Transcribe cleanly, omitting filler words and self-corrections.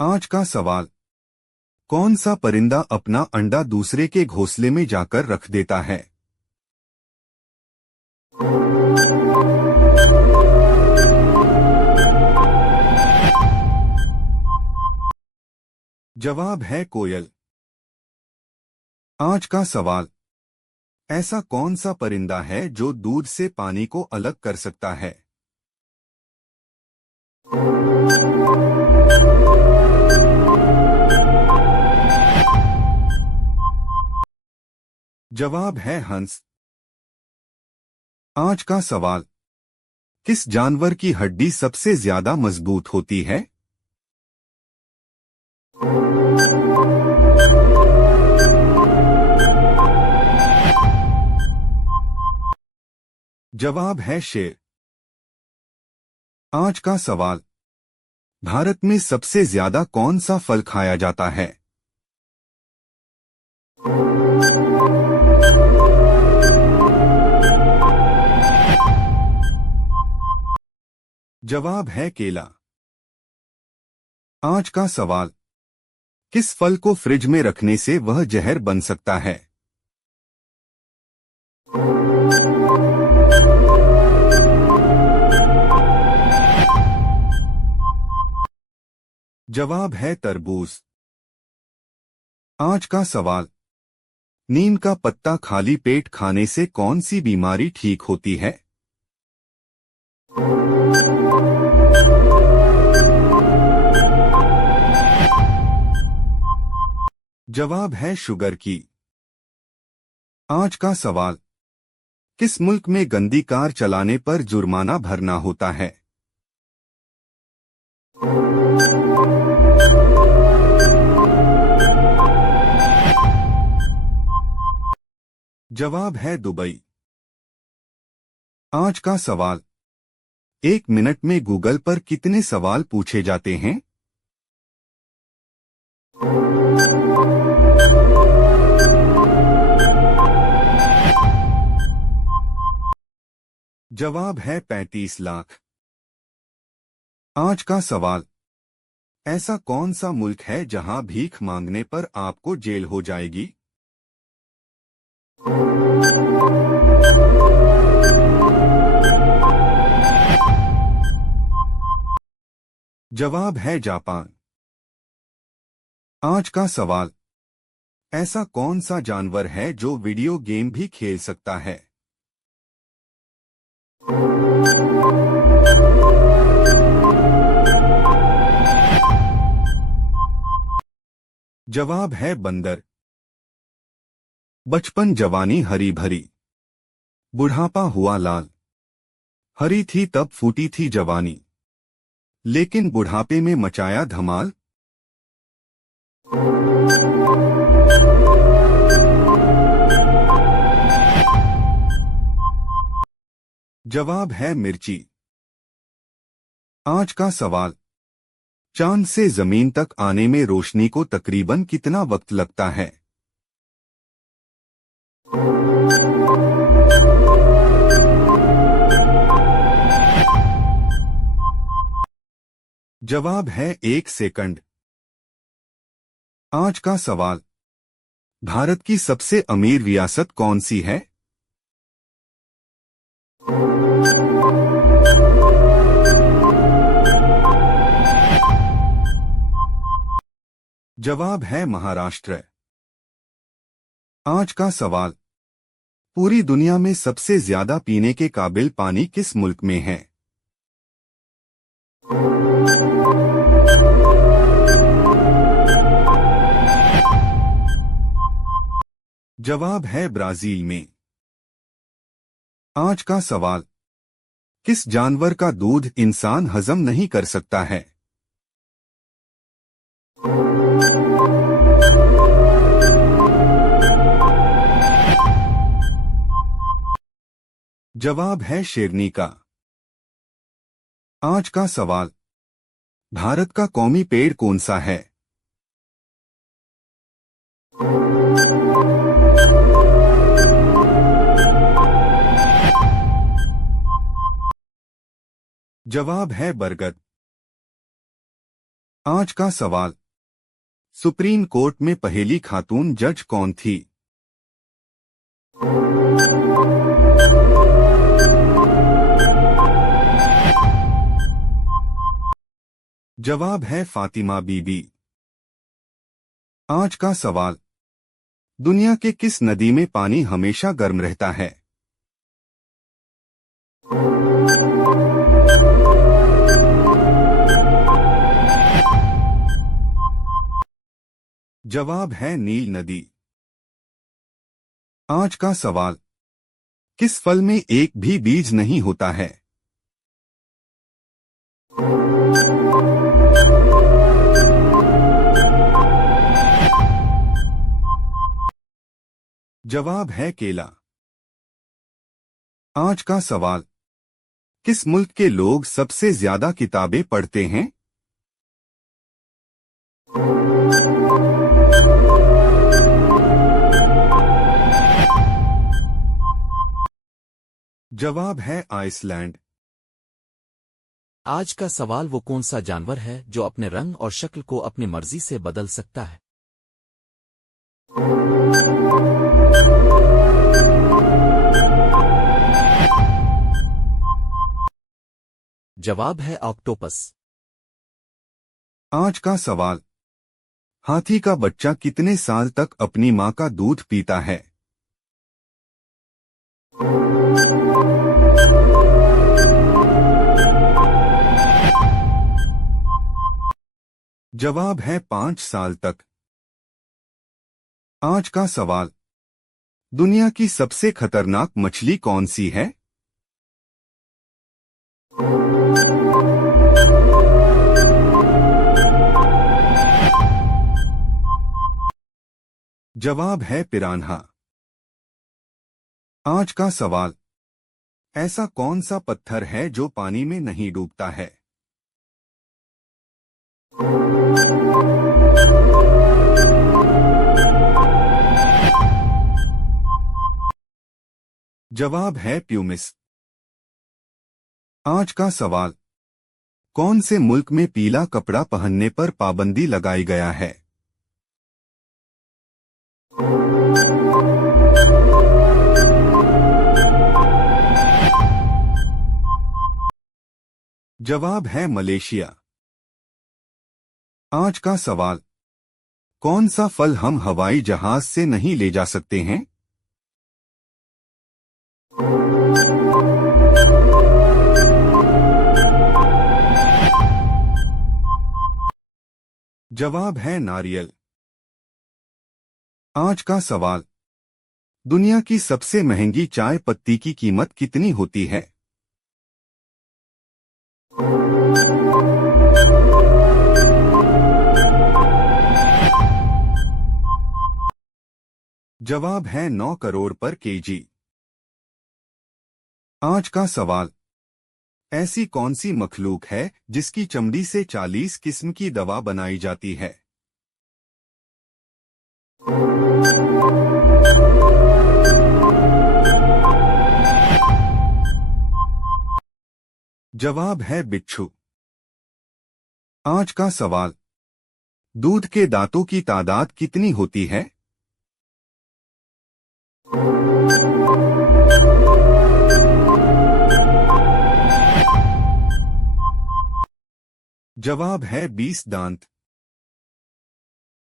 आज का सवाल। कौन सा परिंदा अपना अंडा दूसरे के घोंसले में जाकर रख देता है? जवाब है कोयल। आज का सवाल। ऐसा कौन सा परिंदा है जो दूध से पानी को अलग कर सकता है? जवाब है हंस। आज का सवाल। किस जानवर की हड्डी सबसे ज्यादा मजबूत होती है? जवाब है शेर। आज का सवाल। भारत में सबसे ज्यादा कौन सा फल खाया जाता है? जवाब है केला। आज का सवाल। किस फल को फ्रिज में रखने से वह जहर बन सकता है? जवाब है तरबूज। आज का सवाल। नीम का पत्ता खाली पेट खाने से कौन सी बीमारी ठीक होती है? जवाब है शुगर की। आज का सवाल। किस मुल्क में गंदी कार चलाने पर जुर्माना भरना होता है? जवाब है दुबई। आज का सवाल। 1 मिनट में गूगल पर कितने सवाल पूछे जाते हैं? जवाब है 35 लाख। आज का सवाल। ऐसा कौन सा मुल्क है जहां भीख मांगने पर आपको जेल हो जाएगी? जवाब है जापान। आज का सवाल। ऐसा कौन सा जानवर है जो वीडियो गेम भी खेल सकता है? जवाब है बंदर। बचपन जवानी हरी भरी, बुढ़ापा हुआ लाल। हरी थी तब फूटी थी जवानी, लेकिन बुढ़ापे में मचाया धमाल। जवाब है मिर्ची। आज का सवाल। चांद से जमीन तक आने में रोशनी को तकरीबन कितना वक्त लगता है? जवाब है 1 सेकंड। आज का सवाल। भारत की सबसे अमीर रियासत कौन सी है? जवाब है महाराष्ट्र। आज का सवाल। पूरी दुनिया में सबसे ज्यादा पीने के काबिल पानी किस मुल्क में है? जवाब है ब्राजील में। आज का सवाल। किस जानवर का दूध इंसान हजम नहीं कर सकता है? जवाब है शेरनी का। आज का सवाल। भारत का कौमी पेड़ कौन सा है? जवाब है बरगद। आज का सवाल। सुप्रीम कोर्ट में पहली खातून जज कौन थी? जवाब है फातिमा बीबी। आज का सवाल। दुनिया के किस नदी में पानी हमेशा गर्म रहता है? जवाब है नील नदी। आज का सवाल। किस फल में एक भी बीज नहीं होता है? जवाब है केला। आज का सवाल। किस मुल्क के लोग सबसे ज्यादा किताबें पढ़ते हैं? जवाब है आइसलैंड। आज का सवाल। वो कौन सा जानवर है जो अपने रंग और शक्ल को अपनी मर्जी से बदल सकता है? जवाब है ऑक्टोपस। आज का सवाल। हाथी का बच्चा कितने साल तक अपनी मां का दूध पीता है? जवाब है 5 साल तक। आज का सवाल। दुनिया की सबसे खतरनाक मछली कौन सी है? जवाब है पिरान्हा। आज का सवाल। ऐसा कौन सा पत्थर है जो पानी में नहीं डूबता है? जवाब है प्यूमिस। आज का सवाल। कौन से मुल्क में पीला कपड़ा पहनने पर पाबंदी लगाई गया है? जवाब है मलेशिया। आज का सवाल। कौन सा फल हम हवाई जहाज से नहीं ले जा सकते हैं? जवाब है नारियल। आज का सवाल। दुनिया की सबसे महंगी चाय पत्ती की कीमत कितनी होती है? जवाब है 9 करोड़ पर केजी। आज का सवाल। ऐसी कौन सी मखलूक है जिसकी चमड़ी से 40 किस्म की दवा बनाई जाती है? जवाब है बिच्छू। आज का सवाल। दूध के दांतों की तादाद कितनी होती है? जवाब है 20 दांत।